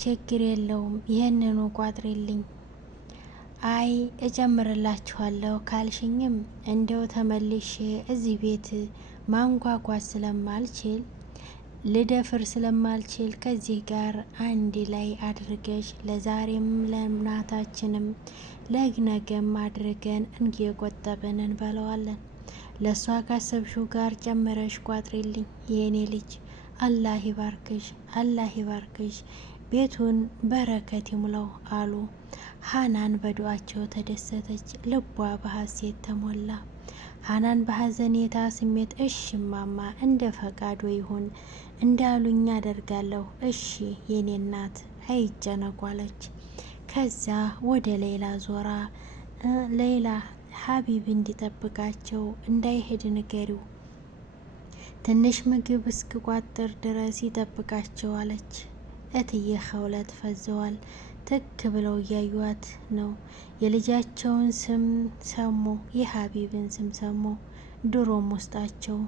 ችግር የለውም ይህንኑ ቋጥሪልኝ። አይ እጨምርላችኋለሁ ካልሽኝም እንደው ተመልሼ እዚህ ቤት ማንኳኳት ስለማልችል ልደፍር ስለማልችል ከዚህ ጋር አንድ ላይ አድርገሽ ለዛሬም ለእናታችንም ለነገም አድርገን እየቆጠብን እንበለዋለን። ለእሷ ካሰብሽው ጋር ጨምረሽ ቋጥሪልኝ የኔ ልጅ። አላህ ይባርክሽ፣ አላህ ይባርክሽ፣ ቤቱን በረከት ይሙላው አሉ። ሀናን በዱዓቸው ተደሰተች፣ ልቧ በሀሴት ተሞላ። ሀናን በሀዘኔታ ስሜት እሺ ማማ እንደ ፈቃዶ ይሁን እንዳሉኝ አደርጋለሁ፣ እሺ የኔ እናት አይጨነቁ አለች። ከዛ ወደ ሌላ ዞራ ሌላ ሀቢብ እንዲጠብቃቸው እንዳይሄድ ንገሪው፣ ትንሽ ምግብ እስክቋጥር ድረስ ይጠብቃቸው አለች። እትዬ ኸውለት ፈዘዋል። ትክ ብለው እያዩት ነው። የልጃቸውን ስም ሰሙ፣ የሀቢብን ስም ሰሙ። ድሮም ውስጣቸው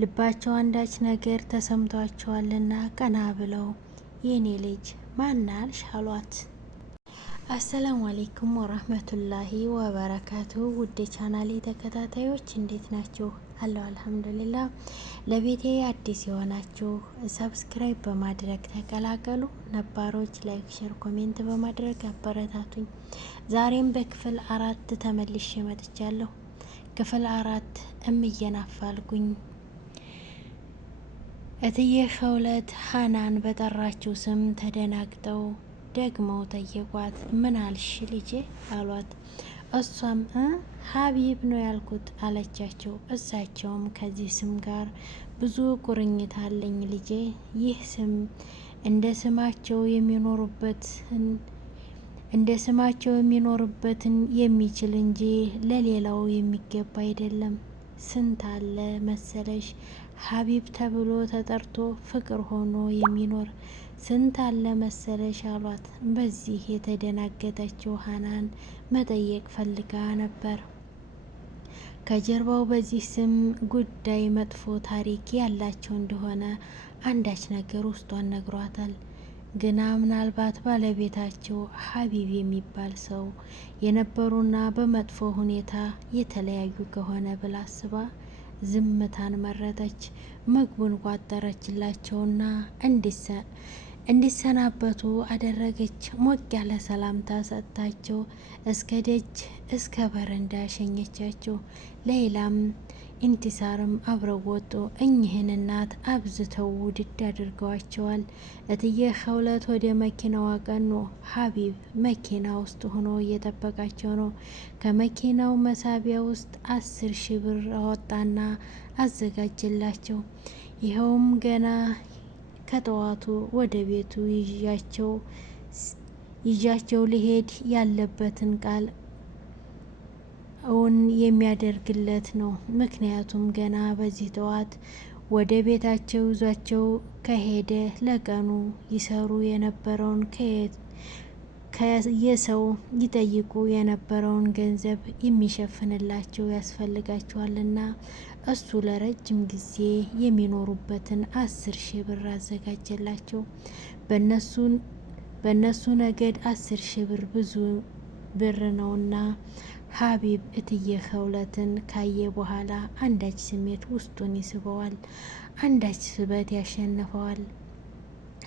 ልባቸው አንዳች ነገር ተሰምቷቸዋልና ቀና ብለው የኔ ልጅ ማናልሽ አሏት። አሰላሙ አሌይኩም ወራህመቱላሂ ወበረካቱ። ውድ ቻናሌ ተከታታዮች እንዴት ናችሁ? አለው አልሐምዱሊላ። ለቤቴ አዲስ የሆናችሁ ሰብስክራይብ በማድረግ ተቀላቀሉ። ነባሮች ላይክ፣ ሼር፣ ኮሜንት በማድረግ አበረታቱኝ። ዛሬም በክፍል 4 ተመልሼ መጥቻለሁ። ክፍል 4 እምየናፋልጉኝ። እትዬ ኸውለት ሀናን በጠራችው ስም ተደናግጠው ደግመው ጠየቋት። ምን አልሽ ልጄ አሏት። እሷም ሀቢብ ነው ያልኩት አለቻቸው። እሳቸውም ከዚህ ስም ጋር ብዙ ቁርኝት አለኝ ልጄ፣ ይህ ስም እንደ ስማቸው የሚኖርበትን የሚችል እንጂ ለሌላው የሚገባ አይደለም። ስንት አለ መሰለሽ ሀቢብ ተብሎ ተጠርቶ ፍቅር ሆኖ የሚኖር ስንት አለ መሰለሽ አሏት። በዚህ የተደናገጠችው ሀናን መጠየቅ ፈልጋ ነበር። ከጀርባው በዚህ ስም ጉዳይ መጥፎ ታሪክ ያላቸው እንደሆነ አንዳች ነገር ውስጧን ነግሯታል። ግና ምናልባት ባለቤታቸው ሀቢብ የሚባል ሰው የነበሩና በመጥፎ ሁኔታ የተለያዩ ከሆነ ብላ አስባ ዝምታን መረጠች። ምግቡን ቋጠረችላቸውና እንዲሰናበቱ አደረገች። ሞቅ ያለ ሰላምታ ሰጥታቸው እስከ ደጅ እስከ በረንዳ ሸኘቻቸው። ሌላም ኢንቲሳርም አብረው ወጡ። እኚህን እናት አብዝተው ውድድ አድርገዋቸዋል። እትዬ ኸውለት ወደ መኪናዋ ቀኑ። ሀቢብ መኪና ውስጥ ሆኖ እየጠበቃቸው ነው። ከመኪናው መሳቢያ ውስጥ 10,000 ብር አወጣና አዘጋጀላቸው። ይኸውም ገና ከጠዋቱ ወደ ቤቱ ይዣቸው ሊሄድ ያለበትን ቃል እውን የሚያደርግለት ነው። ምክንያቱም ገና በዚህ ጠዋት ወደ ቤታቸው ይዟቸው ከሄደ ለቀኑ ይሰሩ የነበረውን ከየሰው ይጠይቁ የነበረውን ገንዘብ የሚሸፍንላቸው ያስፈልጋቸዋልና እሱ ለረጅም ጊዜ የሚኖሩበትን 10,000 ብር አዘጋጀላቸው። በእነሱ ነገድ 10,000 ብር ብዙ ብር ነውና ሀቢብ እትዬ ኸውለትን ካየ በኋላ አንዳች ስሜት ውስጡን ይስበዋል፣ አንዳች ስበት ያሸንፈዋል።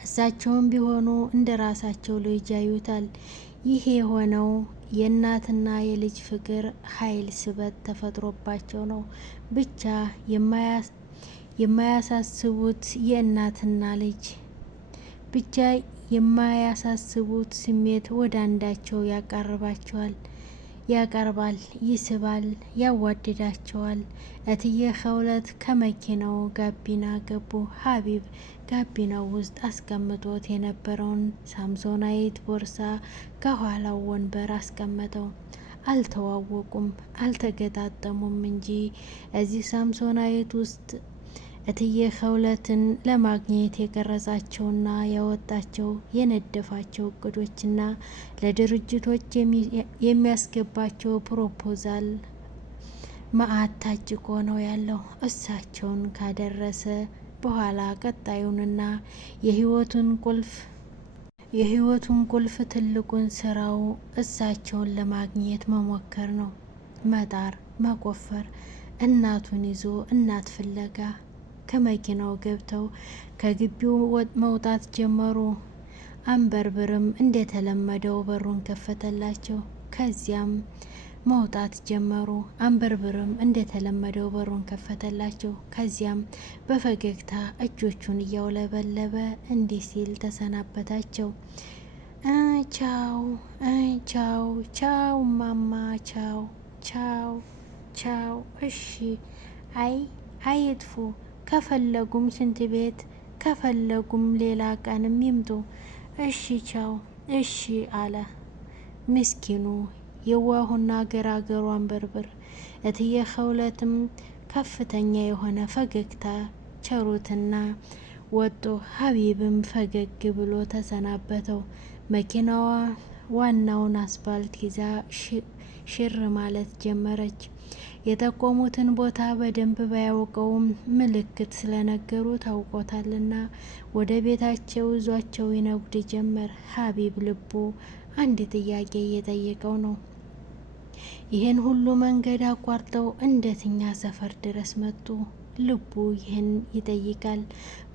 እሳቸውም ቢሆኑ እንደ ራሳቸው ልጅ ያዩታል። ይህ የሆነው የእናትና የልጅ ፍቅር ኃይል ስበት ተፈጥሮባቸው ነው። ብቻ የማያሳስቡት የእናትና ልጅ የማያሳስቡት ስሜት ወደ አንዳቸው ያቀርባል፣ ይስባል፣ ያዋድዳቸዋል። እትዬ ኸውለት ከመኪናው ጋቢና ገቡ። ሀቢብ ጋቢናው ውስጥ አስቀምጦት የነበረውን ሳምሶናይት ቦርሳ ከኋላው ወንበር አስቀመጠው። አልተዋወቁም፣ አልተገጣጠሙም እንጂ እዚህ ሳምሶናይት ውስጥ እትዬ ኸውለትን ለማግኘት የቀረጻቸውና ያወጣቸው የነደፋቸው እቅዶችና ለድርጅቶች የሚያስገባቸው ፕሮፖዛል መዓት ታጭቆ ነው ያለው። እሳቸውን ካደረሰ በኋላ ቀጣዩንና የህይወቱን ቁልፍ የህይወቱን ቁልፍ ትልቁን ስራው እሳቸውን ለማግኘት መሞከር ነው። መጣር፣ መቆፈር፣ እናቱን ይዞ እናት ፍለጋ። ከመኪናው ገብተው ከግቢው መውጣት ጀመሩ። አንበርብርም እንደተለመደው በሩን ከፈተላቸው። ከዚያም መውጣት ጀመሩ። አንበርብርም እንደተለመደው በሩን ከፈተላቸው። ከዚያም በፈገግታ እጆቹን እያውለበለበ እንዲህ ሲል ተሰናበታቸው። ቻው ቻው ቻው ማማ ቻው ቻው ቻው። እሺ አይጥፉ። ከፈለጉም ሽንት ቤት ከፈለጉም ሌላ ቀንም ይምጡ። እሺ ቻው እሺ አለ ምስኪኑ የዋሁና ገራገሩ አንበርብር። እትዬ ኸውለትም ከፍተኛ የሆነ ፈገግታ ቸሩትና ወጦ። ሀቢብም ፈገግ ብሎ ተሰናበተው። መኪናዋ ዋናውን አስፋልት ይዛ ሽር ማለት ጀመረች። የጠቆሙትን ቦታ በደንብ ባያውቀውም ምልክት ስለነገሩ ታውቆታልና ወደ ቤታቸው ይዟቸው ይነጉድ ጀመር። ሀቢብ ልቡ አንድ ጥያቄ እየጠየቀው ነው። ይህን ሁሉ መንገድ አቋርጠው እንዴት እኛ ሰፈር ድረስ መጡ? ልቡ ይህን ይጠይቃል።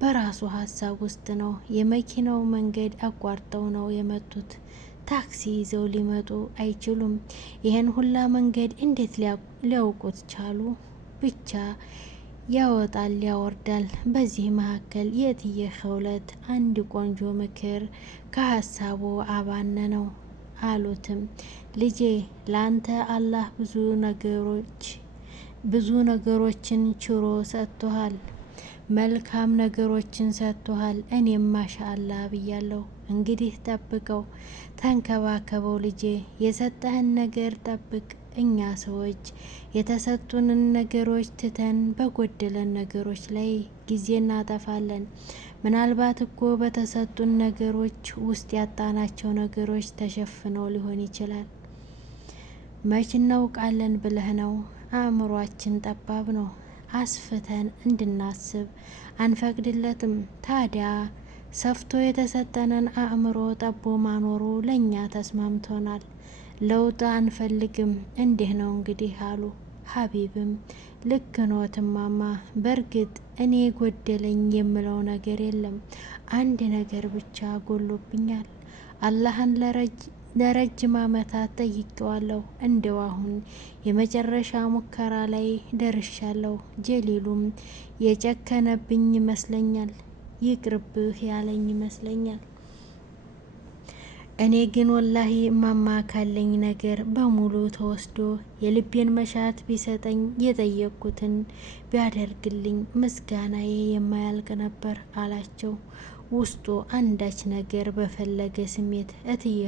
በራሱ ሀሳብ ውስጥ ነው። የመኪናው መንገድ አቋርጠው ነው የመጡት። ታክሲ ይዘው ሊመጡ አይችሉም። ይህን ሁላ መንገድ እንዴት ሊያውቁት ቻሉ? ብቻ ያወጣል ያወርዳል። በዚህ መካከል የእትዬ ኸውለት አንድ ቆንጆ ምክር ከሀሳቡ አባነነው። አሉትም ልጄ ላንተ አላህ ብዙ ነገሮችን ችሮ ሰጥቶሃል። መልካም ነገሮችን ሰጥቶሃል። እኔም ማሻአላ ብያለሁ። እንግዲህ ጠብቀው፣ ተንከባከበው ልጄ። የሰጠህን ነገር ጠብቅ። እኛ ሰዎች የተሰጡንን ነገሮች ትተን በጎደለን ነገሮች ላይ ጊዜ እናጠፋለን። ምናልባት እኮ በተሰጡን ነገሮች ውስጥ ያጣናቸው ነገሮች ተሸፍነው ሊሆን ይችላል። መች እናውቃለን ብለህ ነው? አእምሯችን ጠባብ ነው። አስፍተን እንድናስብ አንፈቅድለትም። ታዲያ ሰፍቶ የተሰጠንን አእምሮ ጠቦ ማኖሩ ለእኛ ተስማምቶናል። ለውጥ አንፈልግም። እንዲህ ነው እንግዲህ አሉ። ሀቢብም ልክ ኖት እማማ፣ በእርግጥ እኔ ጎደለኝ የምለው ነገር የለም። አንድ ነገር ብቻ ጎሎብኛል። አላህን ለረጅም ዓመታት ጠይቄዋለሁ። እንደው አሁን የመጨረሻ ሙከራ ላይ ደርሻለሁ። ጀሊሉም የጨከነብኝ ይመስለኛል። ይቅርብህ ያለኝ ይመስለኛል። እኔ ግን ወላሂ እማማ ካለኝ ነገር በሙሉ ተወስዶ የልቤን መሻት ቢሰጠኝ የጠየቅኩትን ቢያደርግልኝ ምስጋናዬ የማያልቅ ነበር አላቸው። ውስጡ አንዳች ነገር በፈለገ ስሜት እትዬ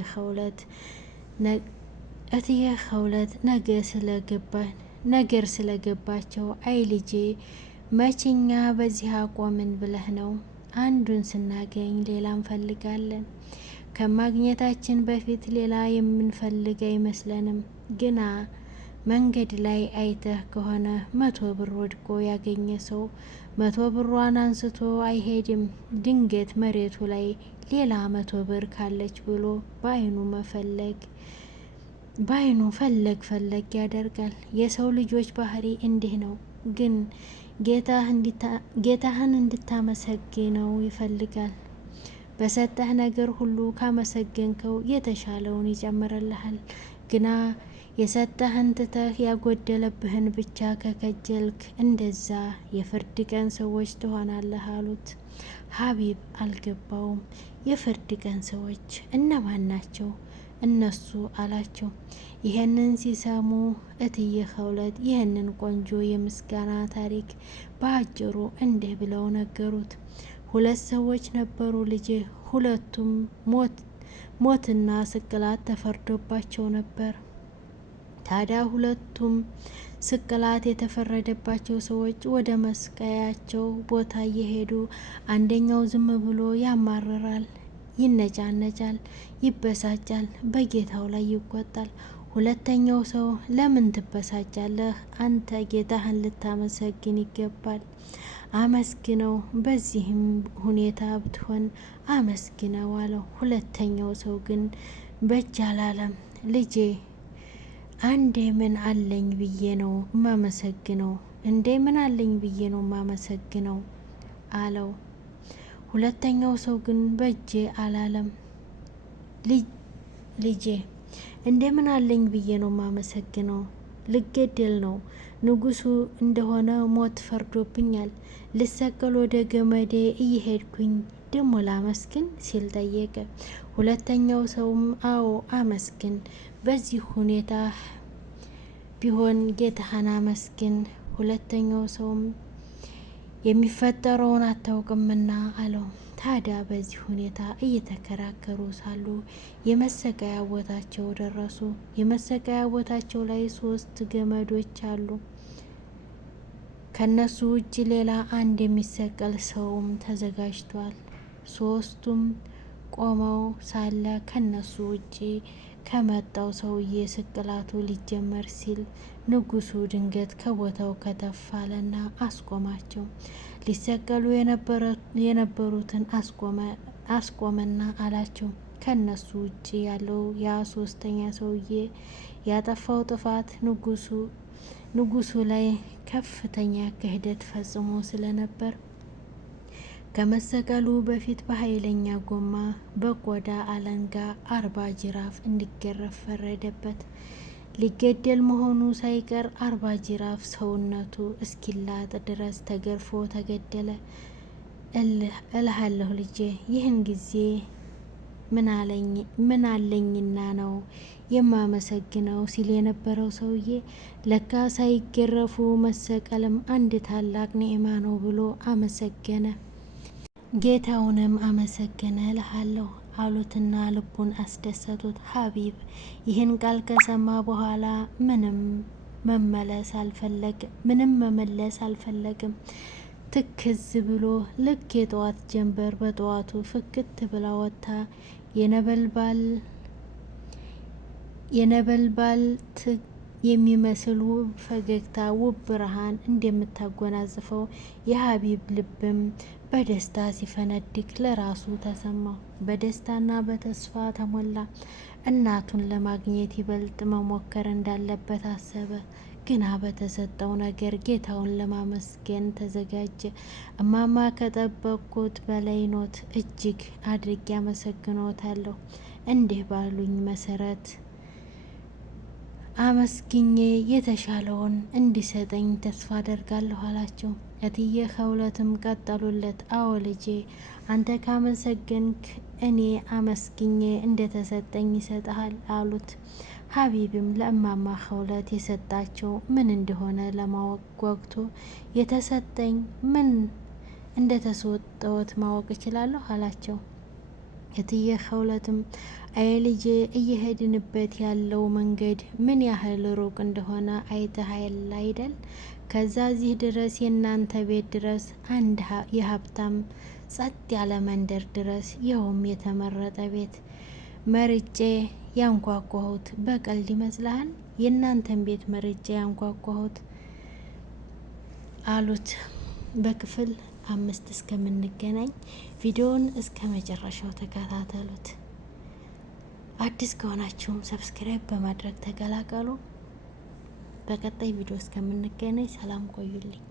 ኸውለት ነገር ስለገባቸው አይ ልጄ መቼኛ በዚህ አቆምን ብለህ ነው? አንዱን ስናገኝ ሌላ እንፈልጋለን። ከማግኘታችን በፊት ሌላ የምንፈልግ አይመስለንም። ግና መንገድ ላይ አይተህ ከሆነ 100 ብር ወድቆ ያገኘ ሰው 100 ብሯን አንስቶ አይሄድም። ድንገት መሬቱ ላይ ሌላ 100 ብር ካለች ብሎ በአይኑ ፈለግ ያደርጋል። የሰው ልጆች ባህሪ እንዲህ ነው። ግን ጌታህን እንድታመሰግነው ይፈልጋል። በሰጠህ ነገር ሁሉ ካመሰገንከው የተሻለውን ይጨምርልሃል። ግና የሰጠህን ትተህ ያጎደለብህን ብቻ ከከጀልክ እንደዛ የፍርድ ቀን ሰዎች ትሆናለህ አሉት። ሀቢብ አልገባውም። የፍርድ ቀን ሰዎች እነማን ናቸው እነሱ አላቸው። ይህንን ሲሰሙ እትዬ ኸውለት ይህንን ቆንጆ የምስጋና ታሪክ በአጭሩ እንዲህ ብለው ነገሩት። 2 ሰዎች ነበሩ ልጄ። ሁለቱም ሞትና ስቅላት ተፈርዶባቸው ነበር። ታዲያ ሁለቱም ስቅላት የተፈረደባቸው ሰዎች ወደ መስቀያቸው ቦታ እየሄዱ አንደኛው ዝም ብሎ ያማርራል፣ ይነጫነጫል፣ ይበሳጫል፣ በጌታው ላይ ይቆጣል። ሁለተኛው ሰው ለምን ትበሳጫለህ? አንተ ጌታህን ልታመሰግን ይገባል። አመስግነው፣ በዚህም ሁኔታ ብትሆን አመስግነው አለው። ሁለተኛው ሰው ግን በእጅ አላለም። ልጄ አንዴ ምን አለኝ ብዬ ነው ማመሰግነው፣ እንዴ ምን አለኝ ብዬ ነው ማመሰግነው አለው። ሁለተኛው ሰው ግን በእጄ አላለም። ልጄ እንዴ ምን አለኝ ብዬ ነው ማመሰግነው፣ ልገደል ነው፣ ንጉሱ እንደሆነ ሞት ፈርዶብኛል፣ ልሰቀል ወደ ገመዴ እየሄድኩኝ ደሞ ላመስግን ሲል ጠየቀ። ሁለተኛው ሰውም አዎ አመስግን፣ በዚህ ሁኔታ ቢሆን ጌታህን አመስግን። ሁለተኛው ሰውም የሚፈጠረውን አታውቅምና አለው። ታዲያ በዚህ ሁኔታ እየተከራከሩ ሳሉ የመሰቀያ ቦታቸው ደረሱ። የመሰቀያ ቦታቸው ላይ 3 ገመዶች አሉ። ከነሱ ውጭ ሌላ አንድ የሚሰቀል ሰውም ተዘጋጅቷል። 3ቱም ቆመው ሳለ ከነሱ ውጭ ከመጣው ሰውዬ ስቅላቱ ሊጀመር ሲል ንጉሱ ድንገት ከቦታው ከተፍ አለና አስቆማቸው። ሊሰቀሉ የነበሩትን አስቆመና አላቸው፣ ከነሱ ውጭ ያለው ያ 3ኛ ሰውዬ ያጠፋው ጥፋት ንጉሱ ላይ ከፍተኛ ክህደት ፈጽሞ ስለነበር ከመሰቀሉ በፊት በኃይለኛ ጎማ በቆዳ አለንጋ 40 ጅራፍ እንዲገረፍ ፈረደበት። ሊገደል መሆኑ ሳይቀር 40 ጅራፍ ሰውነቱ እስኪላጥ ድረስ ተገርፎ ተገደለ። እልሃለሁ ልጄ ይህን ጊዜ ምን አለኝና ነው የማመሰግነው ሲል የነበረው ሰውዬ ለካ ሳይገረፉ መሰቀልም አንድ ታላቅ ኒዕማ ነው ብሎ አመሰገነ። ጌታውንም አመሰገነ እልሃለሁ አሉትና ልቡን አስደሰቱት። ሀቢብ ይህን ቃል ከሰማ በኋላ ምንም መመለስ አልፈለግም። ትክዝ ብሎ ልክ የጠዋት ጀንበር በጠዋቱ ፍክት ብላ ወጥታ የነበልባል የሚመስል ውብ ፈገግታ ውብ ብርሃን እንደምታጎናጽፈው የሀቢብ ልብም በደስታ ሲፈነድቅ ለራሱ ተሰማው። በደስታና በተስፋ ተሞላ። እናቱን ለማግኘት ይበልጥ መሞከር እንዳለበት አሰበ። ግና በተሰጠው ነገር ጌታውን ለማመስገን ተዘጋጀ። እማማ ከጠበቅኩት በላይ ኖት፣ እጅግ አድርጌ አመሰግኖታለሁ። እንዲህ ባሉኝ መሰረት አመስግኜ የተሻለውን እንዲሰጠኝ ተስፋ አደርጋለሁ አላቸው። እትዬ ኸውለትም ቀጠሉለት። አዎ ልጄ አንተ ካመሰገንክ እኔ አመስግኜ እንደተሰጠኝ ይሰጥሃል አሉት። ሀቢብም ለእማማ ኸውለት የሰጣቸው ምን እንደሆነ ለማወቅ ጓጉቶ የተሰጠኝ ምን እንደተሰጠዎት ማወቅ እችላለሁ አላቸው። እትዬ ኸውለትም አይ ልጄ እየሄድንበት ያለው መንገድ ምን ያህል ሩቅ እንደሆነ አይተሃል አይደል? ከዛ እዚህ ድረስ የእናንተ ቤት ድረስ አንድ የሀብታም ጸጥ ያለ መንደር ድረስ ይኸውም የተመረጠ ቤት መርጬ ያንኳኳሁት በቀልድ ይመስልሃል? የእናንተን ቤት መርጬ ያንኳኳሁት አሉት። በክፍል 5 እስከምንገናኝ ቪዲዮውን እስከ መጨረሻው ተከታተሉት። አዲስ ከሆናችሁም ሰብስክራይብ በማድረግ ተቀላቀሉ። በቀጣይ ቪዲዮ እስከምንገናኝ ሰላም ቆዩልኝ።